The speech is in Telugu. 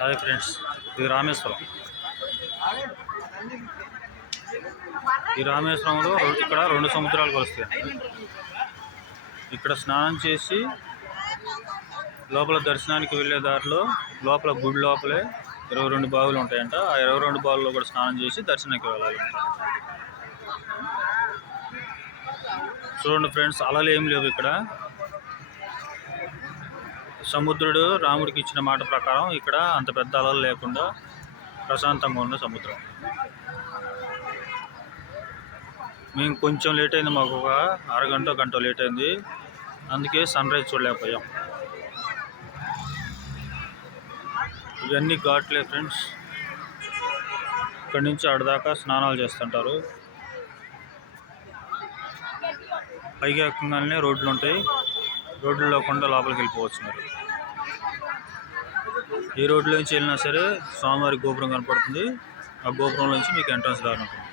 హాయ్ ఫ్రెండ్స్, ఇది రామేశ్వరం. ఈ రామేశ్వరంలో ఇక్కడ 2 సముద్రాలు కలుస్తాయి. ఇక్కడ స్నానం చేసి లోపల దర్శనానికి వెళ్ళే దారిలో లోపల గుడి లోపలే 22 బావులు ఉంటాయంట. ఆ 22 బావుల్లో కూడా స్నానం చేసి దర్శనానికి వెళ్ళాలి. చూడండి ఫ్రెండ్స్, అలలు ఏం లేవు ఇక్కడ. సముద్రుడు రాముడికి ఇచ్చిన మాట ప్రకారం ఇక్కడ అంత పెద్ద అలలు లేకుండా ప్రశాంతంగా ఉన్న సముద్రం. మేము కొంచెం లేట్ అయింది, మాకు ఒక అరగంట గంట లేట్ అయింది, అందుకే సన్ రైజ్ చూడలేకపోయాం. ఇవన్నీ ఘాట్లే ఫ్రెండ్స్. ఇక్కడి నుంచి ఆడదాకా స్నానాలు చేస్తుంటారు. పైకి ఎక్కగానే రోడ్లు ఉంటాయి, రోడ్లలో కూడా లోపలికి వెళ్ళిపోవచ్చున్నారు. ఏ రోడ్లో నుంచి వెళ్ళినా సరే స్వామివారి గోపురం కనపడుతుంది. ఆ గోపురం నుంచి మీకు ఎంట్రన్స్ దారి ఉంటుంది.